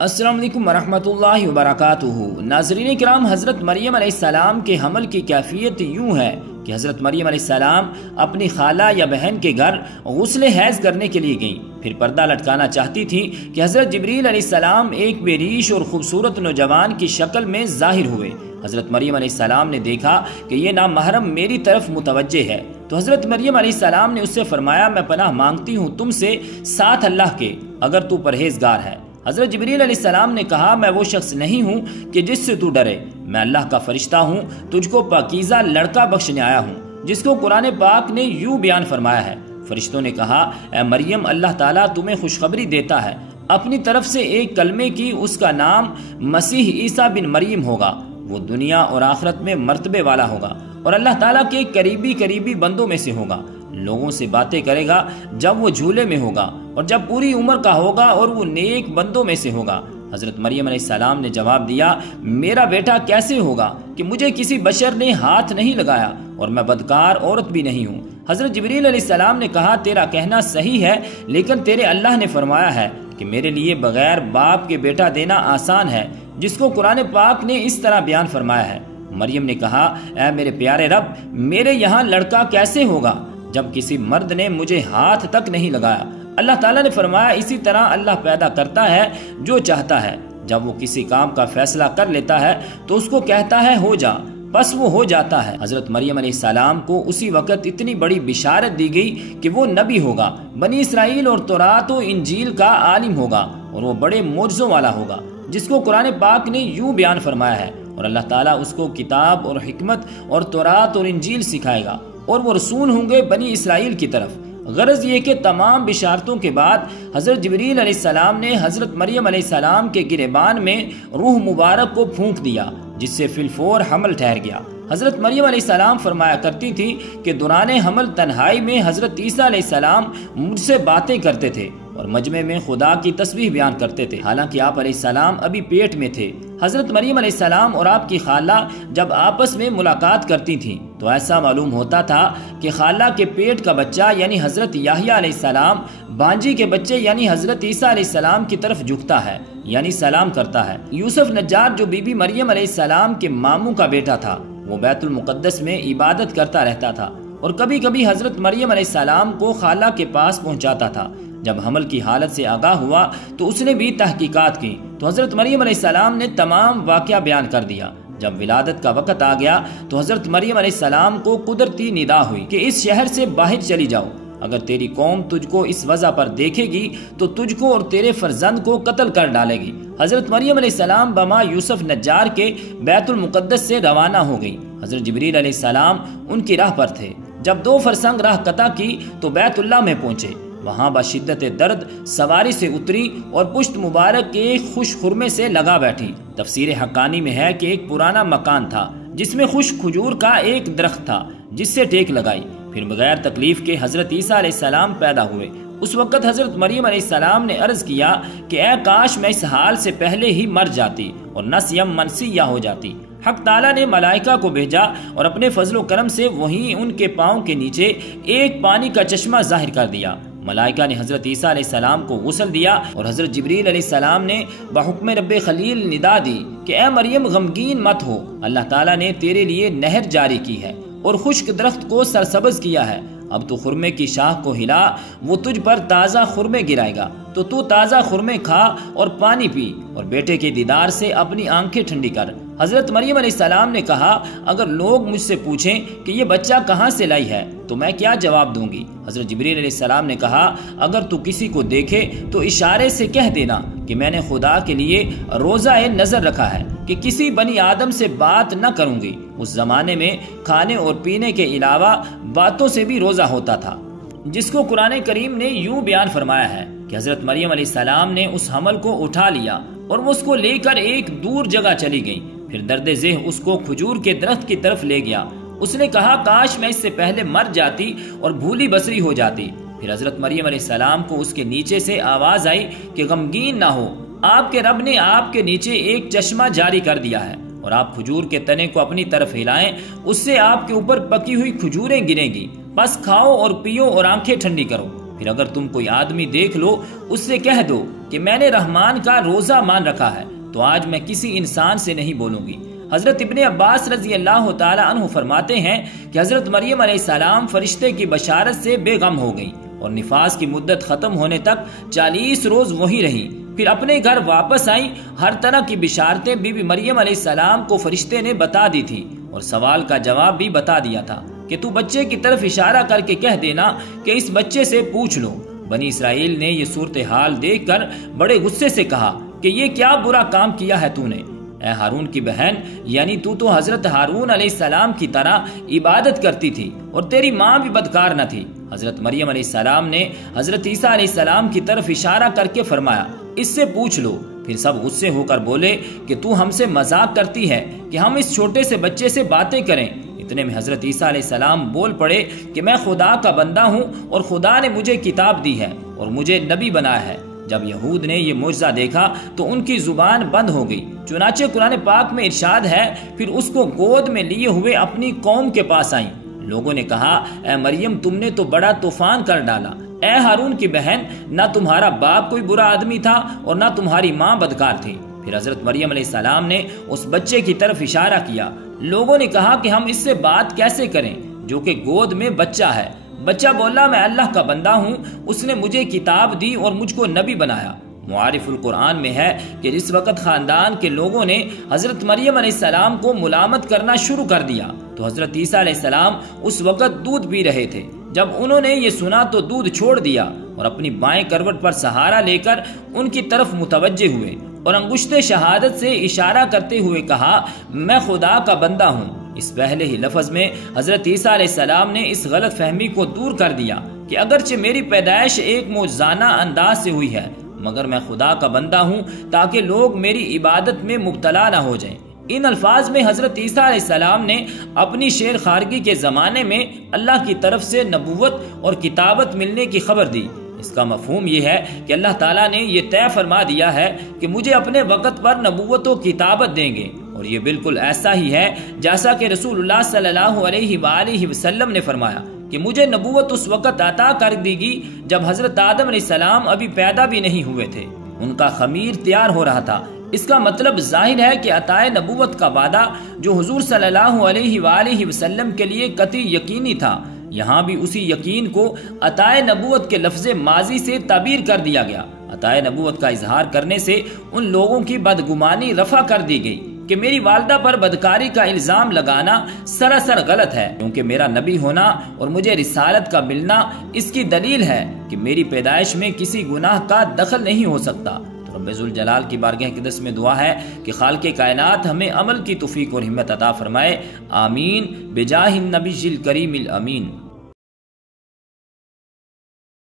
السلام علیکم ورحمۃ اللہ وبرکاتہ۔ ناظرین کرام، حضرت مریم علیہ السلام کے حمل کی کیفیت یوں ہے کہ حضرت مریم علیہ السلام اپنی خالہ یا بہن کے گھر غسل حیض کرنے کے لیے گئیں، پھر پردہ لٹکانا چاہتی تھی کہ حضرت جبریل علیہ السلام ایک بے ریش اور خوبصورت نوجوان کی شکل میں ظاہر ہوئے۔ حضرت مریم علیہ السلام نے دیکھا کہ یہ نامحرم میری طرف متوجہ ہے، تو حضرت مریم علیہ السلام نے اس سے فرمایا، میں پناہ مانگتی ہوں تم سے ساتھ اللہ کے، اگر تو پرہیزگار ہے۔ حضرت جبریل علیہ السلام نے کہا، میں وہ شخص نہیں ہوں کہ جس سے تو ڈرے، میں اللہ کا فرشتہ ہوں، تجھ کو پاکیزہ لڑکا بخشنے آیا ہوں، جس کو قرآن پاک نے یوں بیان فرمایا ہے۔ فرشتوں نے کہا، اے مریم، اللہ تعالیٰ تمہیں خوشخبری دیتا ہے اپنی طرف سے ایک کلمے کی، اس کا نام مسیح عیسیٰ بن مریم ہوگا، وہ دنیا اور آخرت میں مرتبے والا ہوگا اور اللہ تعالیٰ کے قریبی بندوں میں سے ہوگا، لوگوں سے باتیں کرے گا جب وہ جھولے میں ہوگا اور جب پوری عمر کا ہوگا، اور وہ نیک بندوں میں سے ہوگا۔ حضرت مریم علیہ السلام نے جواب دیا، میرا بیٹا کیسے ہوگا کہ مجھے کسی بشر نے ہاتھ نہیں لگایا اور میں بدکار عورت بھی نہیں ہوں۔ حضرت جبریل علیہ السلام نے کہا، تیرا کہنا صحیح ہے، لیکن تیرے اللہ نے فرمایا ہے کہ میرے لیے بغیر باپ کے بیٹا دینا آسان ہے، جس کو قرآن پاک نے اس طرح بیان فرمایا ہے۔ مریم نے کہا، اے میرے پیارے رب، میرے یہاں لڑکا کیسے ہوگا جب کسی مرد نے مجھے ہاتھ تک نہیں لگایا؟ اللہ تعالیٰ نے فرمایا، اسی طرح اللہ پیدا کرتا ہے جو چاہتا ہے، جب وہ کسی کام کا فیصلہ کر لیتا ہے تو اس کو کہتا ہے ہو جا، بس وہ ہو جاتا ہے۔ حضرت مریم علیہ السلام کو اسی وقت اتنی بڑی بشارت دی گئی کہ وہ نبی ہوگا، بنی اسرائیل اور تورات و انجیل کا عالم ہوگا، اور وہ بڑے معجزوں والا ہوگا، جس کو قرآن پاک نے یوں بیان فرمایا ہے، اور اللہ تعالیٰ اس کو کتاب اور حکمت اور تورات اور انجیل سکھائے گا، اور وہ رسول ہوں گے بنی اسرائیل کی طرف۔ غرض یہ کہ تمام بشارتوں کے بعد حضرت جبریل علیہ السلام نے حضرت مریم علیہ السلام کے گریبان میں روح مبارک کو پھونک دیا، جس سے فی الفور حمل ٹھہر گیا۔ حضرت مریم علیہ السلام فرمایا کرتی تھی کہ دوران حمل تنہائی میں حضرت عیسیٰ علیہ السلام مجھ سے باتیں کرتے تھے اور مجمع میں خدا کی تسبیح بیان کرتے تھے، حالانکہ آپ علیہ السلام ابھی پیٹ میں تھے۔ حضرت مریم علیہ السلام اور آپ کی خالہ جب آپس میں ملاقات کرتی تھیں تو ایسا معلوم ہوتا تھا کہ خالہ کے پیٹ کا بچہ یعنی حضرت یحییٰ علیہ السلام بانجی کے بچے یعنی حضرت عیسیٰ علیہ السلام کی طرف جھکتا ہے، یعنی سلام کرتا ہے۔ یوسف نجار جو بی بی مریم علیہ السلام کے ماموں کا بیٹا تھا، وہ بیت المقدس میں عبادت کرتا رہتا تھا اور کبھی کبھی حضرت مریم علیہ السلام کو خالہ کے پاس پہنچاتا تھا۔ جب حمل کی حالت سے آگاہ ہوا تو اس نے بھی تحقیقات کی، تو حضرت مریم علیہ السلام نے تمام واقعہ بیان کر دیا۔ جب ولادت کا وقت آ گیا تو حضرت مریم علیہ السلام کو قدرتی ندا ہوئی کہ اس شہر سے باہر چلی جاؤ، اگر تیری قوم تجھ کو اس وضع پر دیکھے گی تو تجھ کو اور تیرے فرزند کو قتل کر ڈالے گی۔ حضرت مریم علیہ السلام بما یوسف نجار کے بیت المقدس سے روانہ ہو گئی۔ حضرت جبریل علیہ السلام ان کی راہ پر تھے۔ جب 2 فرسنگ راہ قطع کی تو بیت اللہ میں پہنچے، وہاں بشدت درد سواری سے اتری اور پشت مبارک کے ایک خوش خرمے سے لگا بیٹھی۔ تفسیر حقانی میں ہے کہ ایک پرانا مکان تھا جس میں خشک کھجور کا ایک درخت تھا، جس سے ٹیک لگائی، پھر بغیر تکلیف کے حضرت عیسیٰ علیہ السلام پیدا ہوئے۔ اس وقت حضرت مریم علیہ السلام نے عرض کیا کہ اے کاش میں اس حال سے پہلے ہی مر جاتی اور نسیم منسیہ ہو جاتی۔ حق تعالیٰ نے ملائکہ کو بھیجا اور اپنے فضل و کرم سے وہیں ان کے پاؤں کے نیچے ایک پانی کا چشمہ ظاہر کر دیا۔ ملائکہ نے حضرت عیسیٰ علیہ السلام کو غسل دیا اور حضرت جبریل علیہ السلام نے بحکم رب خلیل ندا دی کہ اے مریم غمگین مت ہو، اللہ تعالیٰ نے تیرے لیے نہر جاری کی ہے اور خشک درخت کو سرسبز کیا ہے، اب تو خرمے کی شاخ کو ہلا، وہ تجھ پر تازہ خرمے گرائے گا، تو تازہ خرمے کھا اور پانی پی اور بیٹے کے دیدار سے اپنی آنکھیں ٹھنڈی کر۔ حضرت مریم علیہ السلام نے کہا، اگر لوگ مجھ سے پوچھیں کہ یہ بچہ کہاں سے لائی ہے تو میں کیا جواب دوں گی؟ حضرت جبریل علیہ السلام نے کہا، اگر تو کسی کو دیکھے تو اشارے سے کہہ دینا کہ میں نے خدا کے لیے روزہ نظر رکھا ہے کہ کسی بنی آدم سے بات نہ کروں گی۔ اس زمانے میں کھانے اور پینے کے علاوہ باتوں سے بھی روزہ ہوتا تھا، جس کو قرآن کریم نے یوں بیان فرمایا ہے کہ حضرت مریم علیہ السلام نے اس حمل کو اٹھا لیا اور وہ اس کو لے کر ایک دور جگہ چلی گئی، پھر درد ذہ اس کو کھجور کے درخت کی طرف لے گیا۔ اس نے کہا، کاش میں اس سے پہلے مر جاتی اور بھولی بسری ہو جاتی۔ پھر حضرت مریم علیہ السلام کو اس کے نیچے سے آواز آئی کہ غمگین نہ ہو، آپ کے رب نے آپ کے نیچے ایک چشمہ جاری کر دیا ہے اور آپ کھجور کے تنے کو اپنی طرف ہلائیں، اس سے آپ کے اوپر پکی ہوئی کھجوریں گریں گی، بس کھاؤ اور پیو اور آنکھیں ٹھنڈی کرو۔ پھر اگر تم کوئی آدمی دیکھ لو اس سے کہہ دو کہ میں نے رحمان کا روزہ مان رکھا ہے تو آج میں کسی انسان سے نہیں بولوں گی۔ حضرت ابن عباس رضی اللہ تعالی عنہ فرماتے ہیں کہ حضرت مریم علیہ السلام فرشتے کی بشارت سے بے غم ہو گئی اور نفاس کی مدت ختم ہونے تک 40 روز وہی رہی، پھر اپنے گھر واپس آئیں۔ ہر طرح کی بشارتیں بی بی مریم علیہ السلام کو فرشتے نے بتا دی تھی اور سوال کا جواب بھی بتا دیا تھا کہ تو بچے کی طرف اشارہ کر کے کہہ دینا کہ اس بچے سے پوچھ لو۔ بنی اسرائیل نے یہ صورتحال دیکھ کر بڑے غصے سے کہا کہ یہ کیا برا کام کیا ہے تو نے؟ اے ہارون کی بہن، یعنی تو حضرت ہارون علیہ السلام کی طرح عبادت کرتی تھی اور تیری ماں بھی بدکار نہ تھی۔ حضرت مریم علیہ السلام نے حضرت عیسیٰ علیہ السلام کی طرف اشارہ کر کے فرمایا اس سے پوچھ لو۔ پھر سب غصے ہو کر بولے کہ تو ہم سے مذاق کرتی ہے کہ ہم اس چھوٹے سے بچے سے باتیں کریں۔ اتنے میں حضرت عیسیٰ علیہ السلام بول پڑے کہ میں خدا کا بندہ ہوں اور خدا نے مجھے کتاب دی ہے اور مجھے نبی بنایا ہے۔ جب یہود نے یہ معجزہ دیکھا تو ان کی زبان بند ہو گئی، چنانچہ قرآن پاک میں ارشاد ہے پھر اس کو گود میں لیے ہوئے اپنی قوم کے پاس آئیں۔ لوگوں نے کہا اے مریم تم نے تو بڑا طوفان کر ڈالا، اے ہارون کی بہن نہ تمہارا باپ کوئی برا آدمی تھا اور نہ تمہاری ماں بدکار تھی۔ پھر حضرت مریم علیہ السلام نے اس بچے کی طرف اشارہ کیا۔ لوگوں نے کہا کہ ہم اس سے بات کیسے کریں جو کہ گود میں بچہ ہے؟ بچہ بولا میں اللہ کا بندہ ہوں، اس نے مجھے کتاب دی اور مجھ کو نبی بنایا۔ معارف القرآن میں ہے کہ جس وقت خاندان کے لوگوں نے حضرت مریم علیہ السلام کو ملامت کرنا شروع کر دیا تو حضرت عیسیٰ علیہ السلام اس وقت دودھ پی رہے تھے۔ جب انہوں نے یہ سنا تو دودھ چھوڑ دیا اور اپنی بائیں کروٹ پر سہارا لے کر ان کی طرف متوجہ ہوئے اور انگشت شہادت سے اشارہ کرتے ہوئے کہا میں خدا کا بندہ ہوں۔ اس پہلے ہی لفظ میں حضرت عیسیٰ علیہ السلام نے اس غلط فہمی کو دور کر دیا کہ اگرچہ میری پیدائش ایک معجزانہ انداز سے ہوئی ہے مگر میں خدا کا بندہ ہوں تاکہ لوگ میری عبادت میں مبتلا نہ ہو جائیں۔ ان الفاظ میں حضرت عیسیٰ علیہ السلام نے اپنی شیر خارگی کے زمانے میں اللہ کی طرف سے نبوت اور کتابت ملنے کی خبر دی۔ اس کا مفہوم یہ ہے کہ اللہ تعالیٰ نے یہ طے فرما دیا ہے کہ مجھے اپنے وقت پر نبوت و کتابت دیں گے، اور یہ بالکل ایسا ہی ہے جیسا کہ رسول اللہ صلی اللہ علیہ وآلہ وسلم نے فرمایا کہ مجھے نبوت اس وقت عطا کر دی گی جب حضرت آدم علیہ السلام ابھی پیدا بھی نہیں ہوئے تھے، ان کا خمیر تیار ہو رہا تھا۔ اس کا مطلب ظاہر ہے کہ عطائے نبوت کا وعدہ جو حضور صلی اللہ علیہ وآلہ وسلم کے لیے قطعی یقینی تھا، یہاں بھی اسی یقین کو عطائے نبوت کے لفظ ماضی سے تعبیر کر دیا گیا۔ عطائے نبوت کا اظہار کرنے سے ان لوگوں کی بدگمانی رفع کر دی گئی کہ میری والدہ پر بدکاری کا الزام لگانا سراسر غلط ہے، کیونکہ میرا نبی ہونا اور مجھے رسالت کا ملنا اس کی دلیل ہے کہ میری پیدائش میں کسی گناہ کا دخل نہیں ہو سکتا۔ تو رب ذوالجلال کی بارگاہ اقدس میں دعا ہے کہ خالق کائنات ہمیں عمل کی توفیق اور ہمت عطا فرمائے، آمین بجاہ النبی الکریم الامین۔